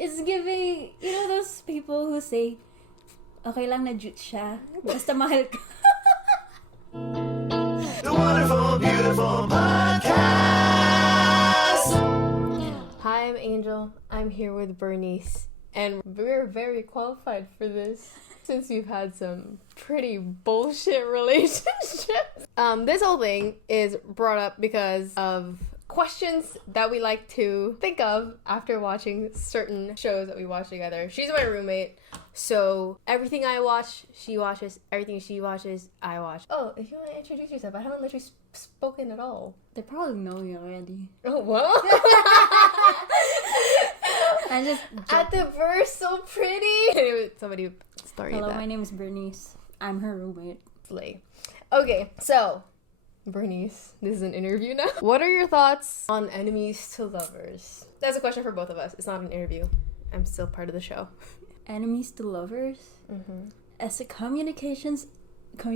It's giving, you know those people who say, okay lang na jute siya, basta mahal ka. The Wonderful Beautiful Podcast! Hi, I'm Angel. I'm here with Bernice. And we're very qualified for this since we've had some pretty bullshit relationships. This whole thing is brought up because of questions that we like to think of after watching certain shows that we watch together. She's my roommate, so everything I watch, she watches. Everything she watches, I watch. Oh, if you want to introduce yourself, I haven't literally spoken at all. They probably know you already. Oh, what? I just At the verse, so pretty. Anyway, somebody started Hello, that. my name is Bernice. I'm her roommate. Slay. Okay, so Bernice, this is an interview now. What are your thoughts on enemies to lovers? That's a question for both of us. It's not an interview. I'm still part of the show. Enemies to lovers? Mm-hmm. As a communication. Cut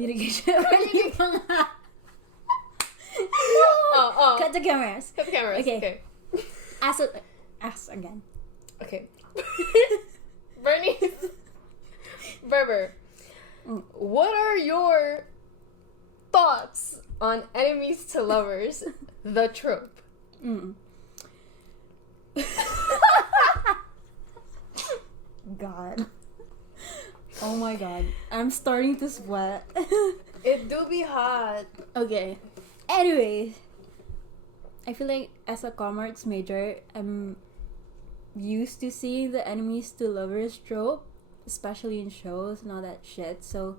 Cut the cameras. the cameras. Okay. Ask again. Okay. Bernice. Berber. What are your thoughts on enemies to lovers, the trope? God. Oh my god. I'm starting to sweat. It do be hot. Okay. Anyways, I feel like as a commerce major, I'm used to seeing the enemies to lovers trope, especially in shows and all that shit. So,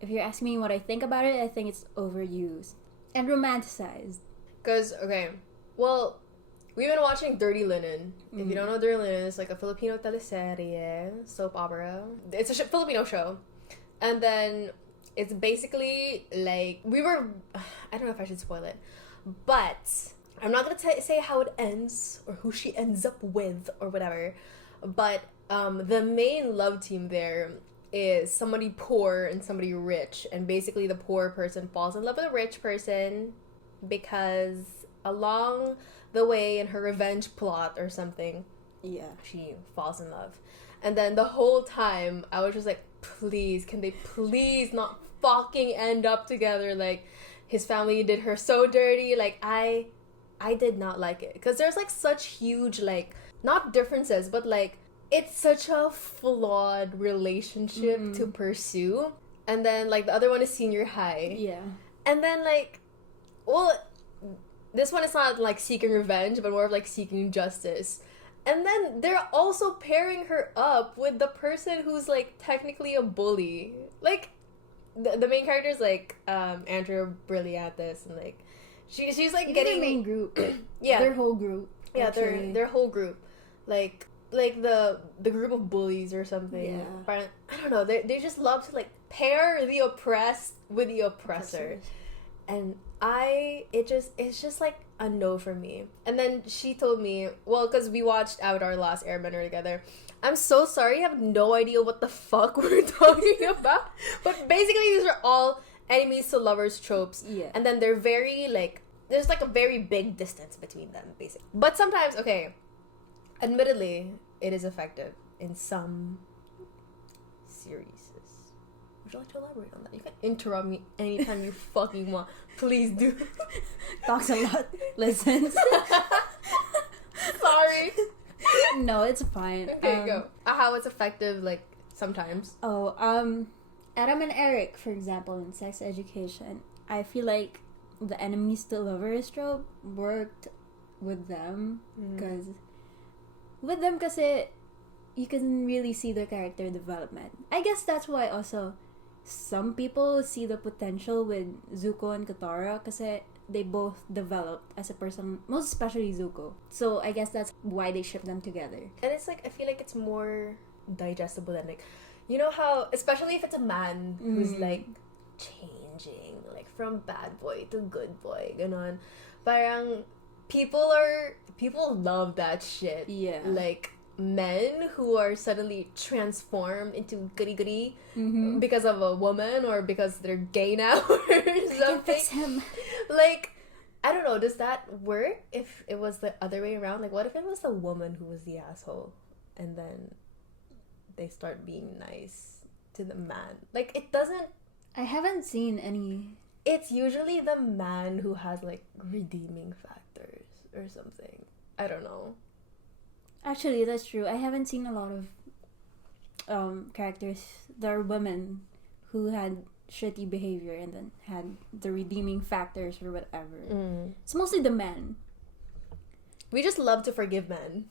if you're asking me what I think about it, I think it's overused and romanticized. Because, okay, well, we've been watching Dirty Linen. If you don't know Dirty Linen, it's like a Filipino teleserye, soap opera. It's a Filipino show. And then it's basically like, I don't know if I should spoil it, but I'm not going to say how it ends or who she ends up with or whatever. But the main love team there is somebody poor and somebody rich. And basically the poor person falls in love with a rich person because along the way in her revenge plot or something, she falls in love. And then the whole time I was just like, please, can they please not fucking end up together? Like, his family did her so dirty. Like, I did not like it because there's like such huge, like, not differences, but like it's such a flawed relationship to pursue. And then like the other one is senior high. Yeah. And then like, well, this one is not like seeking revenge, but more of like seeking justice. And then they're also pairing her up with the person who's like technically a bully. Like, the main character is like Andrea Brilliantis, and like she's like getting the main group. Yeah, Their whole group. Yeah, actually. their whole group. Like the group of bullies or something. Yeah. But I don't know. They just love to like pair the oppressed with the oppressor. And it's just like a no for me. And then she told me, well, because we watched Avatar: The Last Airbender together. I'm so sorry, I have no idea what the fuck we're talking about. But basically, these are all enemies to lovers tropes. Yeah. And then they're very like, there's like a very big distance between them, basically. But sometimes, okay, admittedly, it is effective in some series. Would you like to elaborate on that? You can interrupt me anytime you fucking want. Please do. Talks a lot. Listens. Sorry. No, it's fine. Okay, go. How it's effective, like, sometimes. Adam and Eric, for example, in Sex Education, I feel like the enemies to lovers trope worked with them because you can really see the character development. I guess that's why also some people see the potential with Zuko and Katara kasi they both developed as a person, most especially Zuko. So I guess that's why they ship them together. And it's like, I feel like it's more digestible than like, you know how, especially if it's a man who's like changing, like from bad boy to good boy, ganon. Parang people love that shit. Yeah. Like men who are suddenly transformed into goody because of a woman or because they're gay now or something. Fix him. Like, I don't know, does that work if it was the other way around? Like, what if it was the woman who was the asshole and then they start being nice to the man? Like, it doesn't... I haven't seen any. It's usually the man who has, like, redeeming factors or something. I don't know. Actually, that's true. I haven't seen a lot of characters that are women who had shitty behavior and then had the redeeming factors or whatever. It's mostly the men. We just love to forgive men.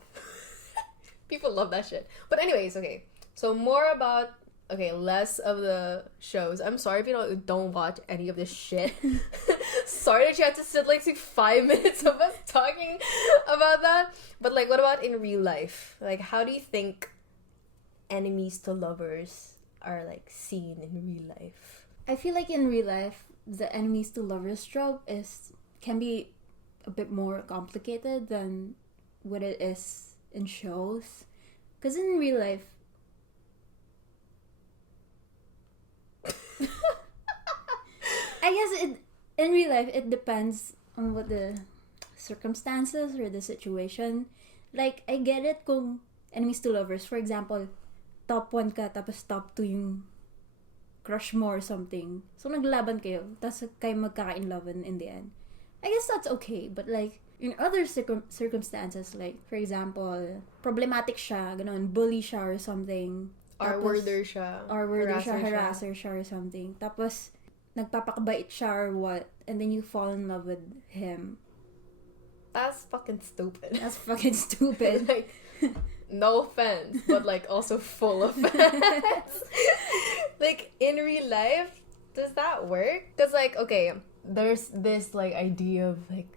People love that shit. But anyways, okay. So more about... Okay, less of the shows. I'm sorry if you don't watch any of this shit. Sorry that you had to sit like 5 minutes of us talking about that. But like, what about in real life? Like, how do you think enemies to lovers are like seen in real life? I feel like in real life, the enemies to lovers trope can be a bit more complicated than what it is in shows. Because in real life, I guess in real life, it depends on what the circumstances or the situation. Like, I get it kung enemies to lovers. For example, top 1 ka, tapos top 2 yung crush mo or something. So, naglaban kayo, tapos kayo magkaka-inlovean in the end. I guess that's okay. But like, in other circumstances, like, for example, problematic siya, ganon, bully siya or something. R-worder siya. Harasser siya or something. Tapos, nagpapakabait siya or what, and then you fall in love with him. That's fucking stupid. That's fucking stupid. Like, no offense, but like also full offense. Like, in real life, does that work? Because like, okay, there's this like idea of like,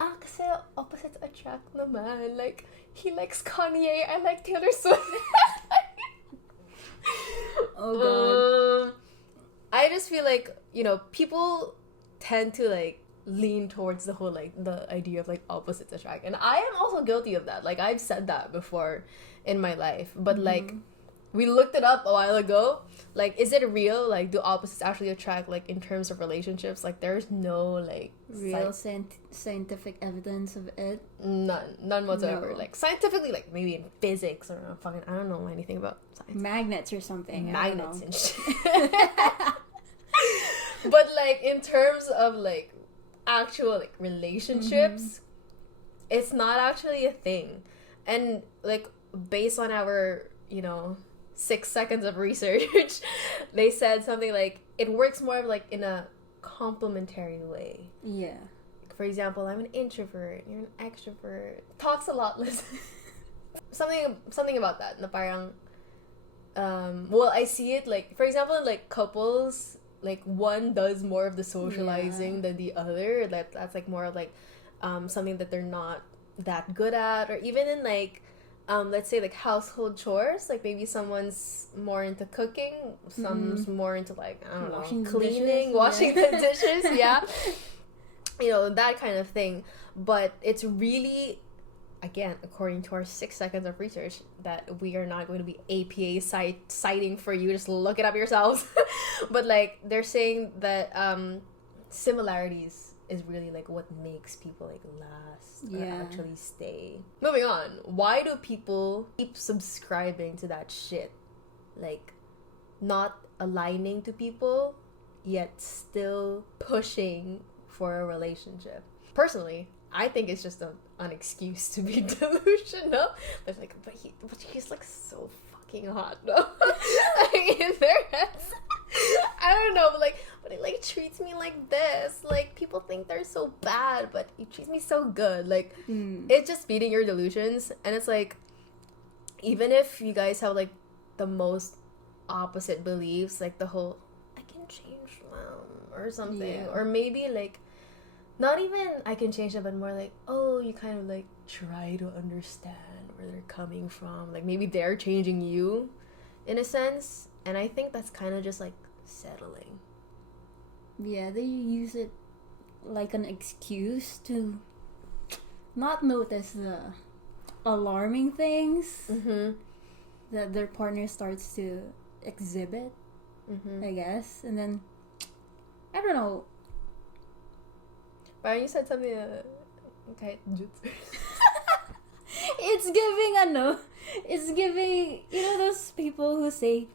kasi opposites attract naman. Like, he likes Kanye, I like Taylor Swift. Oh god. I just feel like, people tend to like lean towards the whole like the idea of like opposites attract, and I am also guilty of that. Like, I've said that before in my life, but like, we looked it up a while ago. Like, is it real? Like, do opposites actually attract, like, in terms of relationships? Like, there's no like real scientific evidence of it. None whatsoever. No. Like, scientifically, like maybe in physics or fucking, I don't know anything about science. Magnets or something. Magnets and shit. But like, in terms of like actual like relationships, it's not actually a thing. And like, based on our 6 seconds of research, they said something like it works more of like in a complementary way. Yeah. For example, I'm an introvert, you're an extrovert, talks a lot less. something about that na parang well, I see it like, for example, in like couples, like one does more of the socializing than the other. That's like more of like something that they're not that good at. Or even in like let's say like household chores, like maybe someone's more into cooking, someone's more into like, I don't washing know, the cleaning, dishes, washing the dishes, yeah. That kind of thing. But it's really, again, according to our 6 seconds of research, that we are not going to be APA citing for you. Just look it up yourselves. But like, they're saying that similarities is really like what makes people like last or actually stay. Moving on. Why do people keep subscribing to that shit? Like, not aligning to people, yet still pushing for a relationship. Personally, I think it's just an excuse to be delusional. But like, but he's like so fucking hot, though. In their heads, I don't know, but he like treats me like this. Like, people think they're so bad, but he treats me so good. Like, it's just feeding your delusions. And it's like, even if you guys have like the most opposite beliefs, like the whole I can change them or something, or maybe like, not even I can change them, but more like, oh, you kind of like try to understand where they're coming from. Like, maybe they're changing you in a sense. And I think that's kind of just like settling. Yeah, they use it like an excuse to not notice the alarming things that their partner starts to exhibit, I guess. And then, I don't know. Parang you said something kahit jutsu. It's giving, you know those people who say,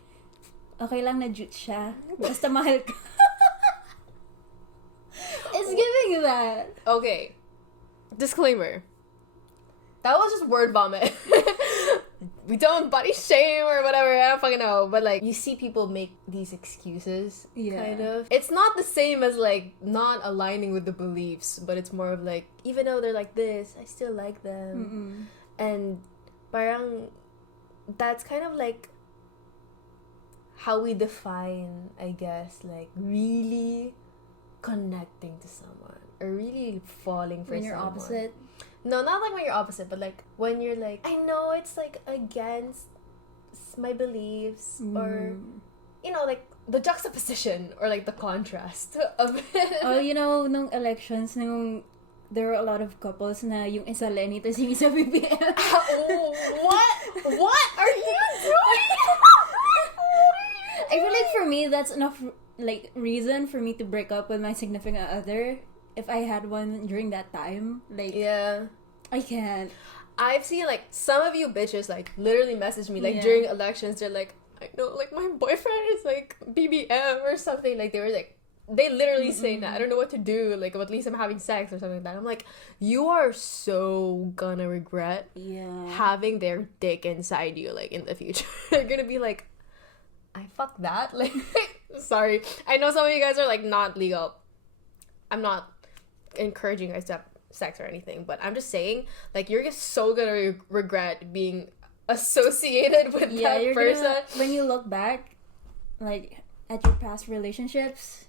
okay lang na jut siya, basta mahal ka. It's giving that. Okay. Disclaimer. That was just word vomit. We don't body shame or whatever, I don't fucking know. But like, you see people make these excuses, kind of. It's not the same as like not aligning with the beliefs, but it's more of like, even though they're like this, I still like them. And parang, that's kind of like how we define, I guess, like really connecting to someone or really falling for When you're someone. opposite. No, not like when you're opposite, but like when you're like, I know it's like against my beliefs or, you know, like the juxtaposition or like the contrast of it. Oh, you know, nung elections, nung there were a lot of couples na yung isa Lenny tapos yung isa BBM. What are you doing? I feel like for me, that's enough like reason for me to break up with my significant other. If I had one during that time, like, Yeah. I can't. I've seen like some of you bitches like literally message me like during elections. They're like, I know like my boyfriend is like BBM or something. Like they literally say that I don't know what to do. Like at least I'm having sex or something like that. I'm like, you are so gonna regret having their dick inside you like in the future. You're gonna be like, I fuck that. Like, sorry. I know some of you guys are like not legal. I'm not encouraging you guys to have sex or anything, but I'm just saying, like, you're just so gonna regret being associated with that person. When you look back, like, at your past relationships,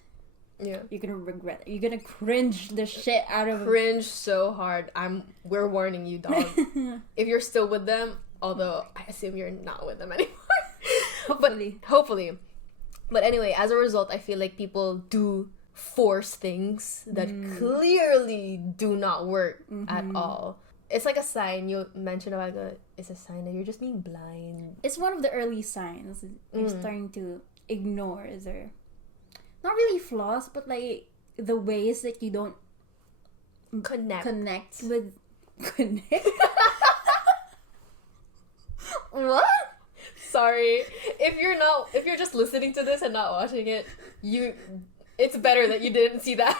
you're gonna regret it. You're gonna cringe the shit out of Cringe so hard. We're warning you, dog. If you're still with them, although I assume you're not with them anymore. Hopefully. But anyway, as a result, I feel like people do force things that clearly do not work at all. It's like a sign you mentioned about it's a sign that you're just being blind. It's one of the early signs. You're starting to ignore their not really flaws, but like the ways that you don't connect with What? Sorry. If you're just listening to this and not watching it, it's better that you didn't see that.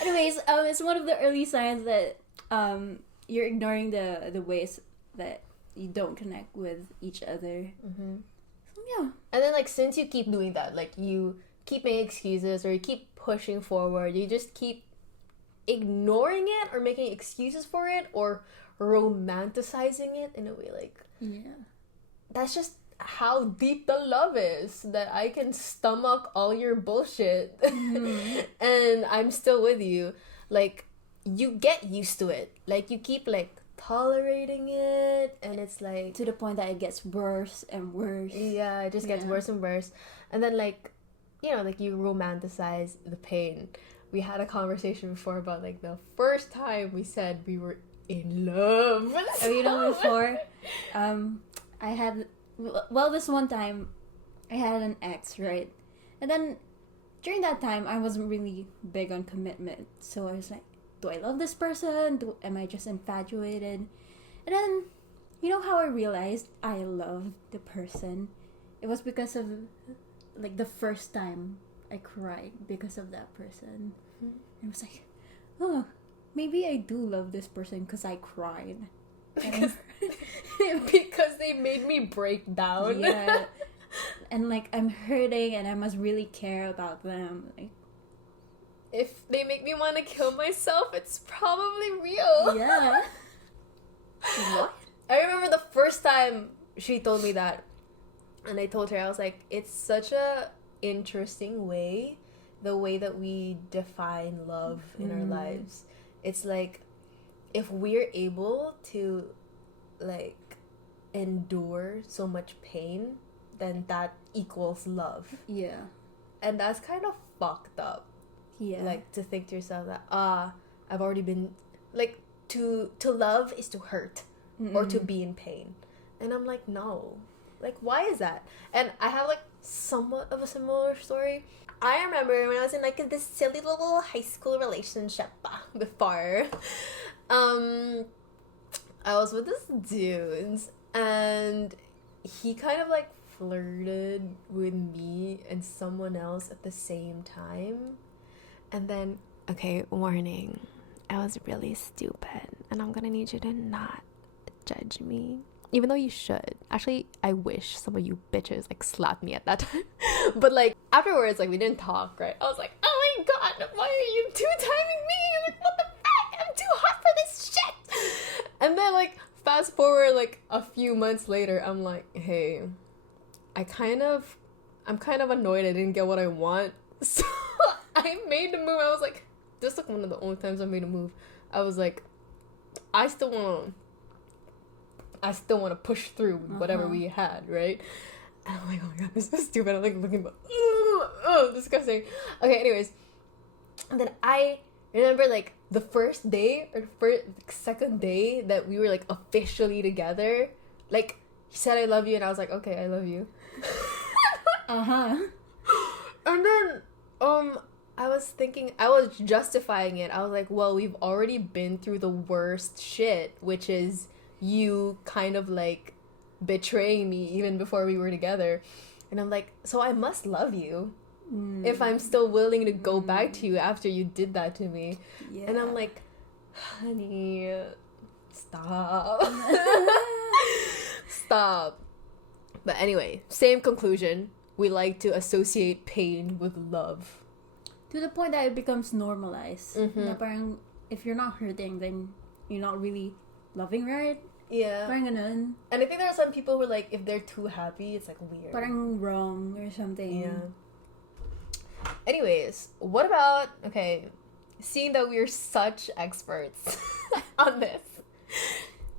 Anyways, it's one of the early signs that you're ignoring the ways that you don't connect with each other. So, yeah. And then, like, since you keep doing that, like, you keep making excuses or you keep pushing forward, you just keep ignoring it or making excuses for it or romanticizing it in a way, like, that's just how deep the love is, that I can stomach all your bullshit and I'm still with you. Like, you get used to it. Like, you keep like tolerating it, and it's like to the point that it gets worse and worse. Yeah, it just gets worse and worse. And then, like, you know, like, you romanticize the pain. We had a conversation before about like the first time we said we were in love. Oh, you know, before I had this one time I had an ex, right? And then during that time I wasn't really big on commitment, so I was like, do I love this person? Am I just infatuated? And then, you know how I realized I loved the person? It was because of like the first time I cried because of that person. I was like, oh, maybe I do love this person because I cried. Because they made me break down. Yeah. And like, I'm hurting and I must really care about them. Like, if they make me want to kill myself, it's probably real. Yeah. What? I remember the first time she told me that, and I told her, I was like, it's such a interesting way, the way that we define love in our lives. It's like, if we're able to like endure so much pain, then that equals love. Yeah. And that's kind of fucked up. Yeah. Like, to think to yourself that I've already been like, to love is to hurt or to be in pain. And I'm like, no. Like, why is that? And I have like somewhat of a similar story. I remember when I was in like this silly little high school relationship before. I was with this dude, and he kind of like flirted with me and someone else at the same time. And then, okay, warning, I was really stupid, and I'm gonna need you to not judge me. Even though you should. Actually, I wish some of you bitches like slapped me at that time. But like afterwards, like we didn't talk, right? I was like, oh my god, why are you two-timing me? Like, what the fuck? I'm too hot for this shit. And then like fast forward like a few months later, I'm like, hey, I'm kind of annoyed I didn't get what I want. So I made the move. I was like, this is like one of the only times I made a move. I was like, I still want to push through with whatever we had, right? And I'm like, oh my god, this is stupid. I'm like looking, but disgusting. Okay, anyways, and then I remember like the first day or second day that we were like officially together. Like he said, "I love you," and I was like, "Okay, I love you." And then I was justifying it. I was like, well, we've already been through the worst shit, which is you kind of like betraying me even before we were together. And I'm like, so I must love you if I'm still willing to go back to you after you did that to me. Yeah. And I'm like, honey, stop. Stop. But anyway, same conclusion. We like to associate pain with love. To the point that it becomes normalized. Na parang, if you're not hurting, then you're not really loving, right? Yeah. Parang ganun. And I think there are some people who are like, if they're too happy, it's like weird. Parang wrong or something. Yeah. Anyways, what about, okay, seeing that we're such experts on this,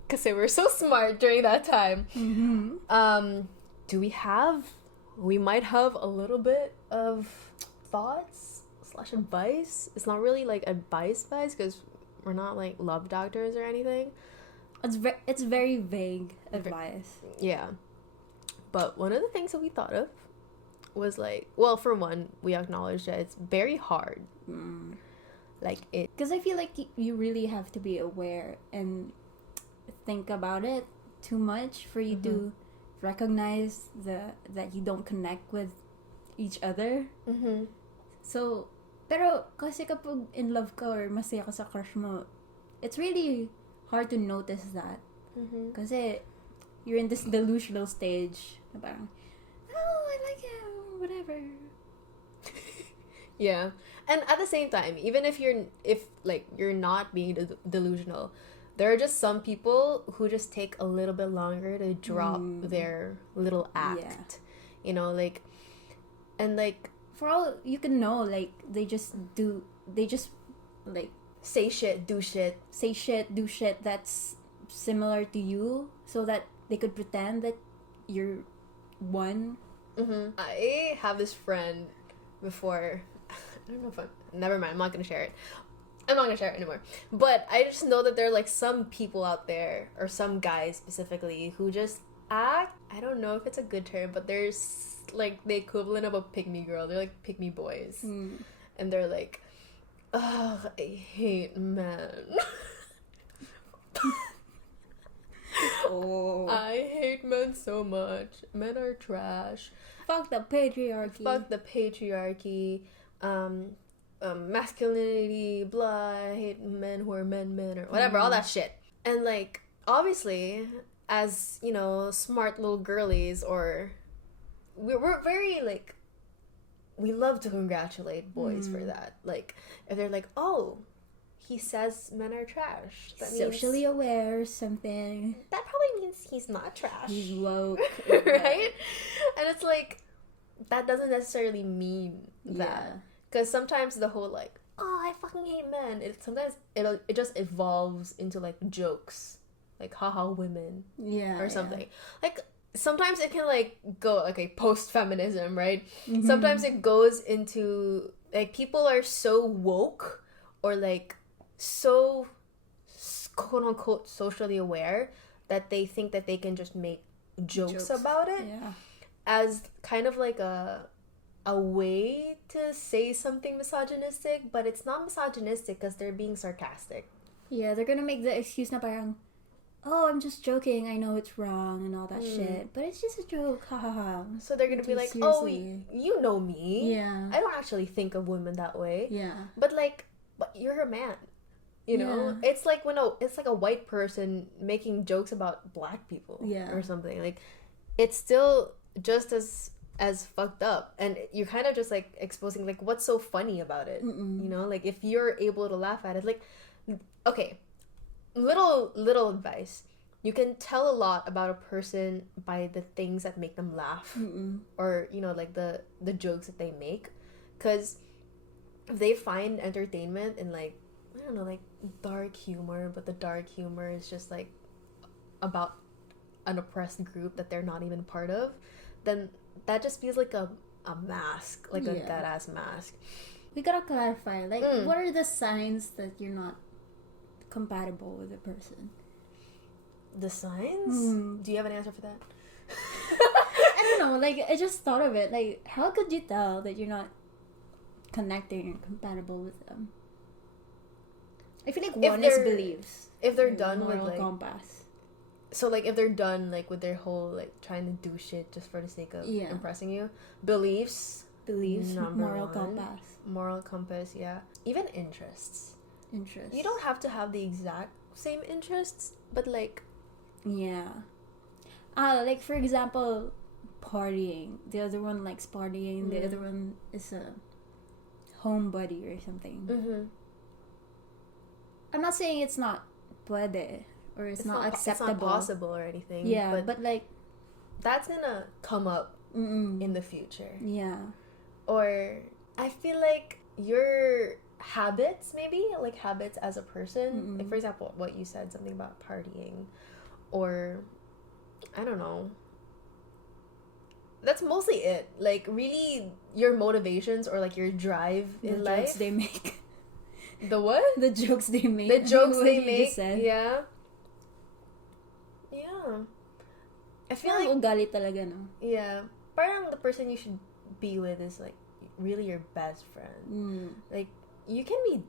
because they were so smart during that time, we might have a little bit of thoughts / advice. It's not really like advice because we're not like love doctors or anything. It's very vague advice. Yeah. But one of the things that we thought of was like, well, for one, we acknowledge that it's very hard. Like it, because I feel like you really have to be aware and think about it too much for you to recognize that you don't connect with each other. So, pero kasi kapag in love ka or masaya ka sa crush mo, it's really hard to notice that. Kasi you're in this delusional stage. Parang, oh, I like him, whatever. Yeah. And at the same time, even if you're not being delusional, there are just some people who just take a little bit longer to drop their little act. Yeah. You know, like, and like, for all you can know, like, they just like say shit, do shit that's similar to you, so that they could pretend that you're one. I have this friend before. I don't know if never mind, I'm not gonna share it. I'm not gonna share it anymore. But I just know that there are like some people out there, or some guys specifically, who just act, I don't know if it's a good term, but there's like the equivalent of a pick-me girl. They're like pick-me boys. And they're like, oh, I hate men. I hate men so much. Men are trash. Fuck the patriarchy. Masculinity, blah, I hate men who are men, or whatever, all that shit. And like, obviously, as, you know, smart little girlies, or we're very like, we love to congratulate boys for that. Like, if they're like, oh, he says men are trash, that means socially aware or something. That probably means he's not trash. He's woke. Right? And it's like, that doesn't necessarily mean that. Because sometimes the whole like, oh, I fucking hate men, it just evolves into like jokes, like haha women, or something. Like sometimes it can like go like a post-feminism, right? Sometimes it goes into like, people are so woke, or like so quote unquote socially aware, that they think that they can just make jokes about it. as kind of like a way to say something misogynistic, but it's not misogynistic because they're being sarcastic. Yeah, they're gonna make the excuse na parang, oh, I'm just joking, I know it's wrong and all that shit, but it's just a joke, ha ha ha. So they're gonna be like, seriously. oh, you know me. Yeah. I don't actually think of women that way. Yeah. But like, but you're a man. You know? Yeah. It's like it's like a white person making jokes about black people. Yeah. Or something. Like, it's still just as fucked up, and you're kind of just like exposing like what's so funny about it. You know, like if you're able to laugh at it, like, okay, little advice, you can tell a lot about a person by the things that make them laugh, or you know, like the jokes that they make, because if they find entertainment in like, I don't know, like dark humor, but the dark humor is just like about an oppressed group that they're not even part of, then that just feels like a mask, like a dead ass mask. We gotta clarify, like, what are the signs that you're not compatible with a person? The signs? Do you have an answer for that? I don't know, like, I just thought of it, like, how could you tell that you're not connecting or compatible with them? I feel like one is beliefs. If they're done with moral like compass. So like if they're done like with their whole like trying to do shit just for the sake of impressing you, beliefs, moral one. compass, moral compass, yeah, even interests. You don't have to have the exact same interests, but like, like for example, partying. The other one likes partying. The other one is a homebody or something. I'm not saying it's not puede or it's not acceptable. It's not possible or anything. Yeah, but like that's gonna come up in the future. Yeah. Or I feel like your habits, maybe like habits as a person. Like for example, what you said, something about partying, or I don't know. That's mostly it. Like really, your motivations or like your drive in life. Jokes they make. The what? The jokes they make. The jokes they make. Just said. Yeah. Yeah. I feel like ugali talaga, no? Yeah. Parang the person you should be with is like really your best friend. Like you can be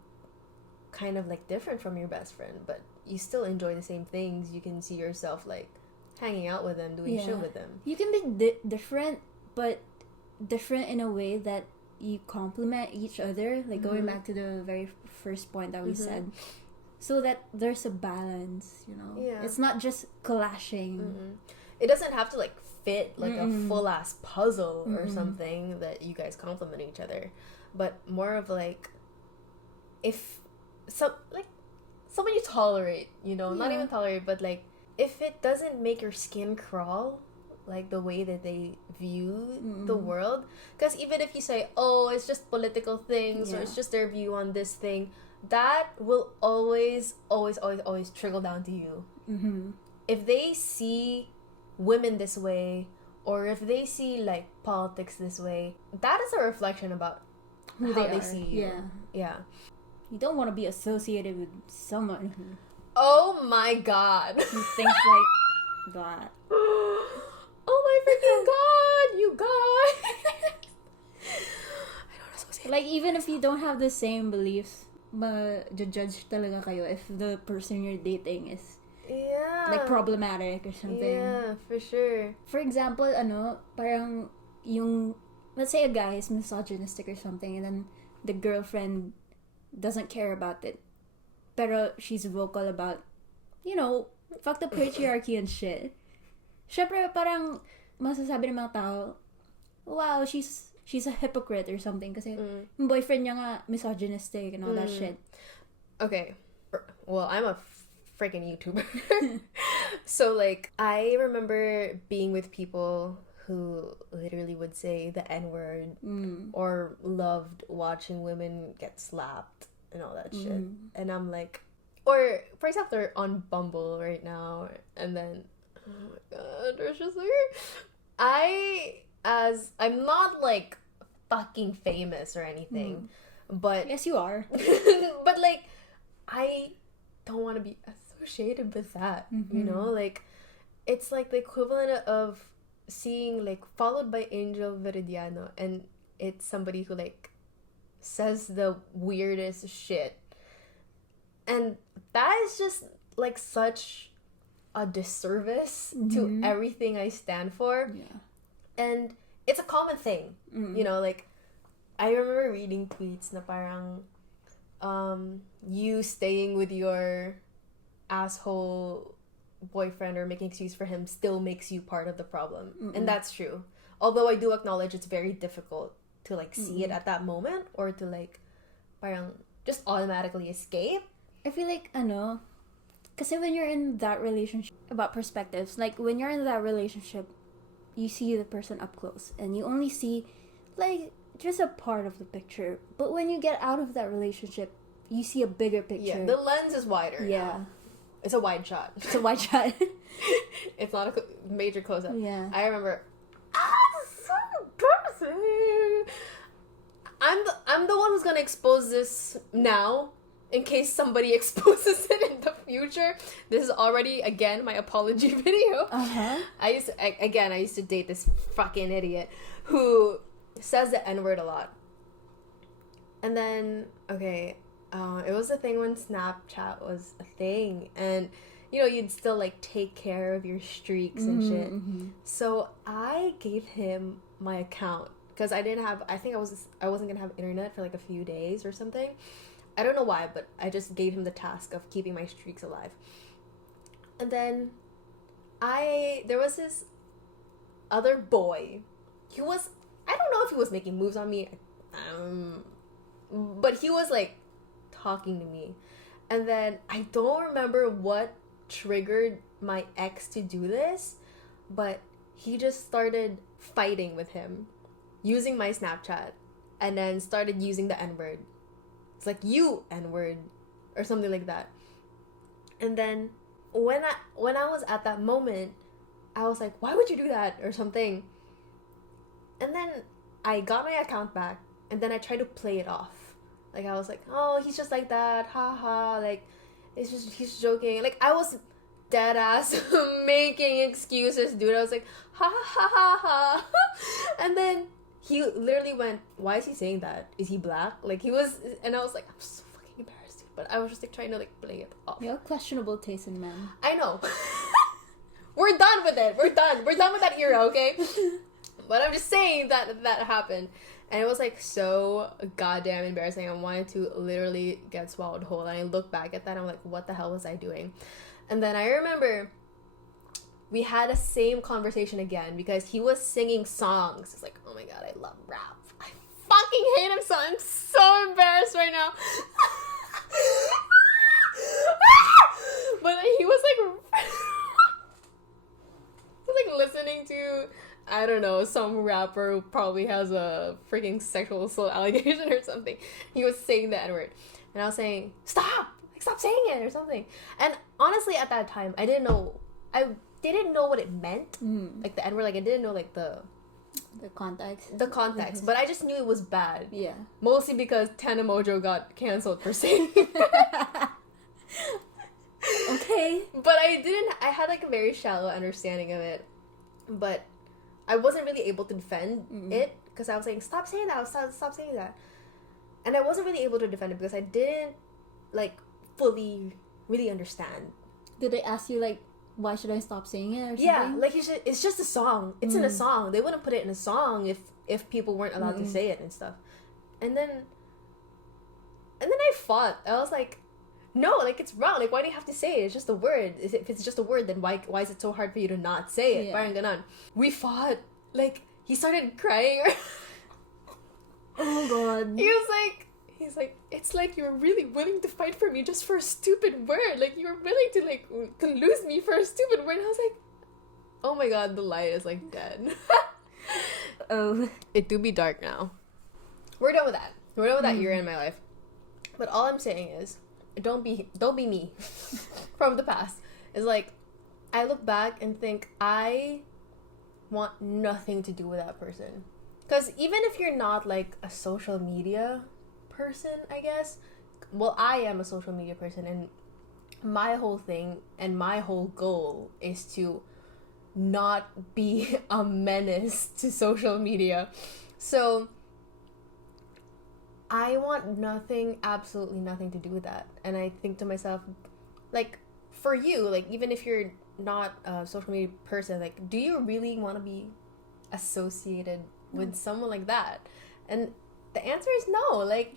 kind of like different from your best friend, but you still enjoy the same things. You can see yourself like hanging out with them, doing shit with them. You can be different, but different in a way that you complement each other, like going back to the very first point that we said, so that there's a balance, you know. It's not just clashing. It doesn't have to like fit like a full ass puzzle or something that you guys complement each other, but more of like if someone you tolerate, you know, not even tolerate, but like if it doesn't make your skin crawl, like the way that they view the world, because even if you say, oh, it's just political things or it's just their view on this thing, that will always trickle down to you. If they see women this way, or if they see like politics this way, that is a reflection about Who how they they see you. You don't want to be associated with someone who Oh my god. thinks like that. Oh my freaking god, you guys. I don't associate. Like, even if you don't have the same beliefs, judge talaga kayo if the person you're dating is like problematic or something. Yeah, for sure. For example, parang yung, let's say a guy is misogynistic or something, and then the girlfriend doesn't care about it, pero she's vocal about, you know, fuck the patriarchy and shit. Syempre, parang masasabi ng mga tao, wow, she's a hypocrite or something kasi yung boyfriend niya nga misogynistic and all that shit. Okay. Well, I'm a freaking YouTuber. So, like, I remember being with people who literally would say the N-word or loved watching women get slapped and all that shit. And I'm like, or, for example, they're on Bumble right now, and then, oh my god, there's just like, I'm not like fucking famous or anything, but Yes, you are. but like I don't want to be associated with that, you know, like it's like the equivalent of seeing like followed by Angel Veridiano, and it's somebody who like says the weirdest shit, and that is just like such a disservice to everything I stand for. Yeah. And it's a common thing, you know, like I remember reading tweets na parang you staying with your asshole boyfriend or making excuse for him still makes you part of the problem. And that's true. Although I do acknowledge it's very difficult to like see it at that moment or to like parang just automatically escape. I feel like kasi when you're in that relationship, about perspectives, like when you're in that relationship, you see the person up close and you only see like just a part of the picture. But when you get out of that relationship, you see a bigger picture. Yeah, the lens is wider. Yeah. Now. It's a wide shot. It's a wide shot. It's not a major close-up. Yeah. I remember, so embarrassing. I'm the one who's gonna expose this now, in case somebody exposes it in the future. This is already, again, my apology video. I used to date this fucking idiot who says the N-word a lot. And then, okay, it was a thing when Snapchat was a thing, and you know, you'd still like take care of your streaks and shit. So I gave him my account because I wasn't gonna have internet for like a few days or something. I don't know why, but I just gave him the task of keeping my streaks alive. And then there was this other boy. I don't know if he was making moves on me, but he was like talking to me. And then I don't remember what triggered my ex to do this, but he just started fighting with him using my Snapchat and then started using the N-word. It's like, you N-word or something like that. And then when I was at that moment, I was like, why would you do that or something? And then I got my account back and then I tried to play it off. Like I was like, oh, he's just like that, haha, like he's joking. Like I was dead ass making excuses, dude. I was like, ha ha ha ha. And then he literally went, why is he saying that? Is he black? Like he was, and I was like, I'm so fucking embarrassed, dude. But I was just like trying to like play it off. You have questionable taste in men. I know. We're done with it. We're done with that era, okay? But I'm just saying that happened. And it was like so goddamn embarrassing. I wanted to literally get swallowed whole. And I look back at that and I'm like, what the hell was I doing? And then I remember we had the same conversation again because he was singing songs. It's like, oh my god, I love rap. I fucking hate him so I'm so embarrassed right now. But he was like listening to, I don't know, some rapper who probably has a freaking sexual assault allegation or something. He was saying the N-word. And I was saying, stop saying it or something. And honestly, at that time, I didn't know what it meant. Like the N-word, like I didn't know like the context. But I just knew it was bad. Yeah. Mostly because Tana Mojo got canceled for saying Okay. But I had like a very shallow understanding of it. But I wasn't really able to defend it because I was saying, stop saying that, stop saying that. And I wasn't really able to defend it because I didn't like fully really understand. Did they ask you like, why should I stop saying it or something? Yeah, like it's just a song. It's in a song. They wouldn't put it in a song if people weren't allowed to say it and stuff. And then I fought. I was like, no, like it's wrong. Like why do you have to say it? It's just a word. If it's just a word, then why is it so hard for you to not say it? Parang ganon. We fought. Like he started crying. Oh god. He's like, it's like you were really willing to fight for me just for a stupid word. Like you were willing to lose me for a stupid word. And I was like, oh my god, the light is like dead. Oh. It do be dark now. We're done with that. We're done with that era in my life. But all I'm saying is, don't be me from the past. It's like I look back and think I want nothing to do with that person. Because even if you're not like a social media person, I guess, well, I am a social media person, and my whole thing and my whole goal is to not be a menace to social media. So I want nothing, absolutely nothing to do with that. And I think to myself, like, for you, like, even if you're not a social media person, like, do you really want to be associated with someone like that? And the answer is no. Like,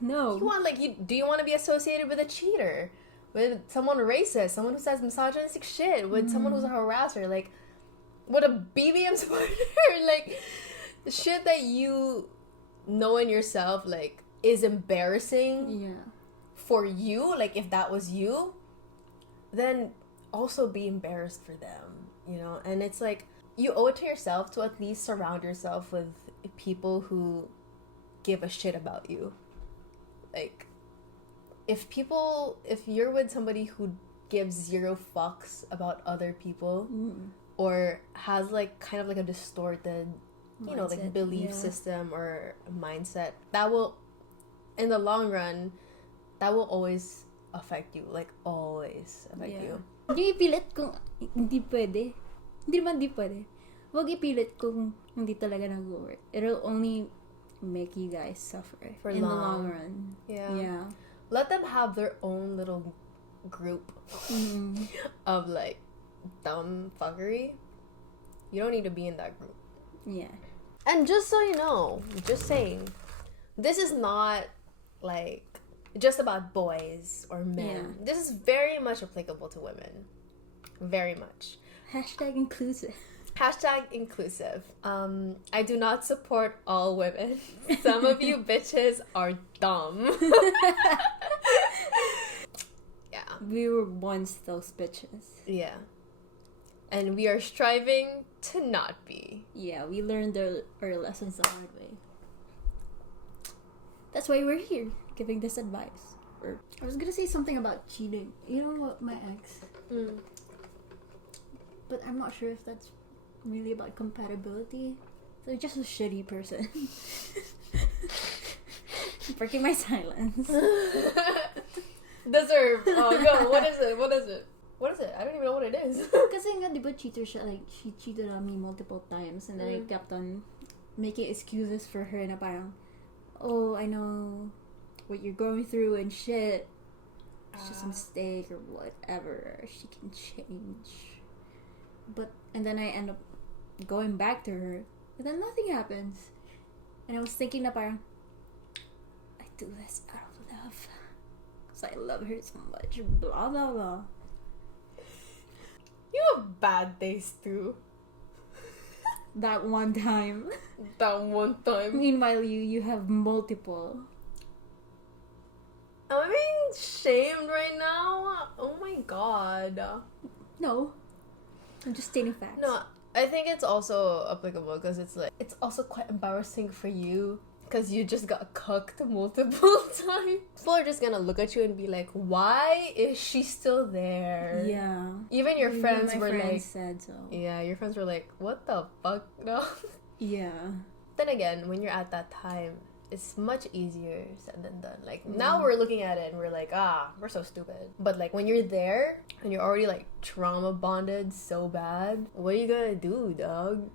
no. you want, like, do you want to be associated with a cheater, with someone racist, someone who says misogynistic shit, with someone who's a harasser, like, with a BBM supporter, like, shit that you know in yourself, like, is embarrassing for you. Like, if that was you, then also be embarrassed for them, you know? And it's like, you owe it to yourself to at least surround yourself with people who give a shit about you. Like, if you're with somebody who gives zero fucks about other people, or has, like, kind of like a distorted mindset, you know, like, belief system or mindset, that will, in the long run, that will always affect you. Like, always affect you. Hindi ipilit kung hindi pwede. Hindi naman di pwede. Huwag ipilit kung hindi talaga nag-work. It'll only make you guys suffer in the long run. Yeah. Let them have their own little group of, like, dumb fuckery. You don't need to be in that group. Yeah. And just so you know, just saying, this is not, like, just about boys or men. This is very much applicable to women. Very much. #inclusive. #inclusive. I do not support all women. Some of you bitches are dumb. Yeah. We were once those bitches. Yeah. And we are striving to not be. Yeah, we learned our lessons the hard way. That's why we're here, giving this advice. I was gonna say something about cheating. You know what, my ex. But I'm not sure if that's really about compatibility. They're just a shitty person. Breaking my silence. Deserve. Oh, go. What is it? What is it? What is it? I don't even know what it is. Kasi nga, di ba, cheater siya. Like, she cheated on me multiple times. And then I kept on making excuses for her. Na parang, oh, I know what you're going through and shit. It's just a mistake or whatever. She can change. And then I end up going back to her. And then nothing happens. And I was thinking na parang, I do this out of love. Because I love her so much. Blah, blah, blah. You have bad days too. That one time. That one time. Meanwhile, you have multiple. Am I being shamed right now? Oh my god. No. I'm just stating facts. No, I think it's also applicable because it's like, it's also quite embarrassing for you because you just got cooked multiple times. People are just gonna look at you and be like, why is she still there? Yeah. Even your friends my were friends like, said so. yeah, your friends were like, what the fuck? No. Yeah. Then again, when you're at that time, it's much easier said than done. Like, now we're looking at it and we're like, we're so stupid. But, like, when you're there and you're already, like, trauma bonded so bad, what are you gonna do, dog?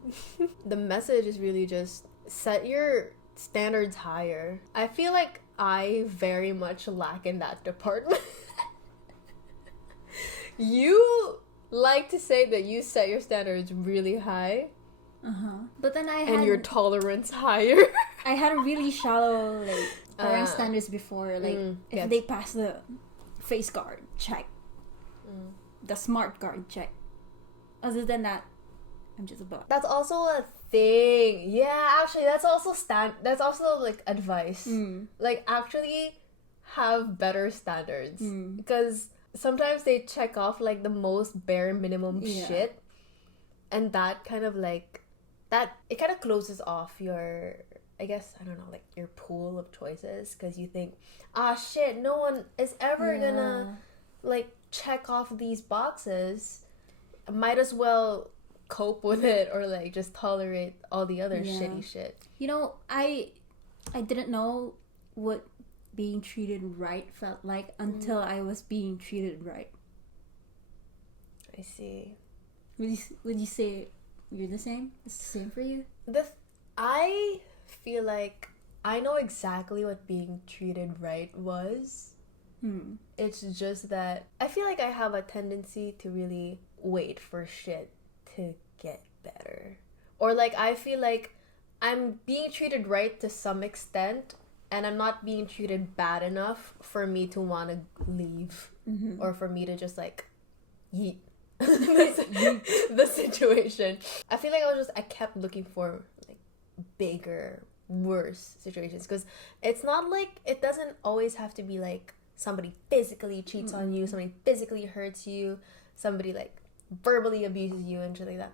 The message is really just set your standards higher. I feel like I very much lack in that department. You like to say that you set your standards really high. But then and your tolerance higher. I had a really shallow, like, parang standards before. Like, if they pass the face guard, check. The smart guard, check. Other than that, I'm just a bug. That's also a thing. Yeah, actually, that's also that's also, like, advice. Like, actually have better standards. Because sometimes they check off, like, the most bare minimum shit. And that kind of, like, it kind of closes off your, I guess, I don't know, like, your pool of choices. Because you think, shit, no one is ever gonna, like, check off these boxes. I might as well cope with it or, like, just tolerate all the other shitty shit. You know, I didn't know what being treated right felt like until I was being treated right. I see. Would you say you're the same? It's the same for you? I feel like I know exactly what being treated right was. It's just that I feel like I have a tendency to really wait for shit to get better. Or like I feel like I'm being treated right to some extent and I'm not being treated bad enough for me to want to leave or for me to just like yeet the situation. I feel like I kept looking for like bigger, worse situations because it's not like it doesn't always have to be like somebody physically cheats on you, somebody physically hurts you, somebody like verbally abuses you and shit like that.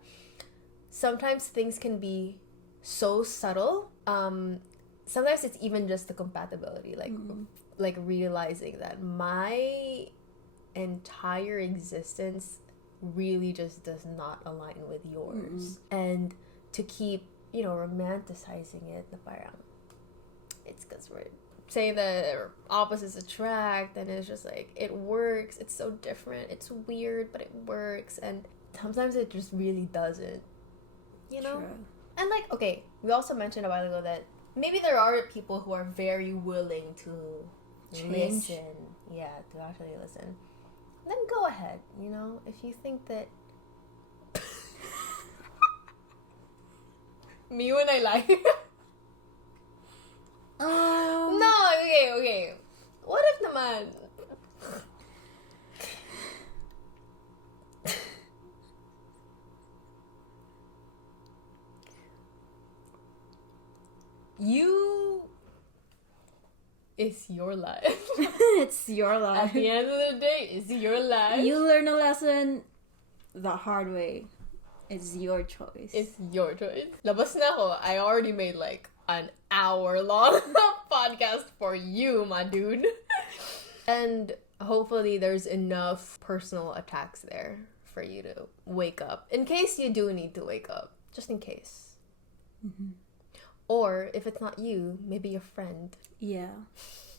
Sometimes things can be so subtle. Sometimes it's even just the compatibility, like realizing that my entire existence really just does not align with yours, and to keep romanticizing it, it's because we're saying that opposites attract, and it's just like it works. It's so different. It's weird, but it works, and sometimes it just really doesn't. True. And like, okay, we also mentioned a while ago that maybe there are people who are very willing to listen. Yeah, to actually listen. Then go ahead, if you think that me when I lie. No, okay. What if naman? It's your life. It's your life. At the end of the day, it's your life. You learn a lesson the hard way. It's your choice. It's your choice. Labas na ako. I already made like an hour-long podcast for you, my dude. And hopefully there's enough personal attacks there for you to wake up. In case you do need to wake up. Just in case. Or if it's not you, maybe your friend. Yeah.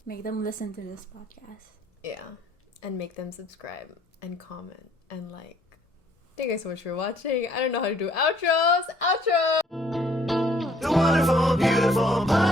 Make them listen to this podcast. Yeah. And make them subscribe and comment and like. Thank you guys so much for watching. I don't know how to do outros. Outro! The wonderful, beautiful podcast.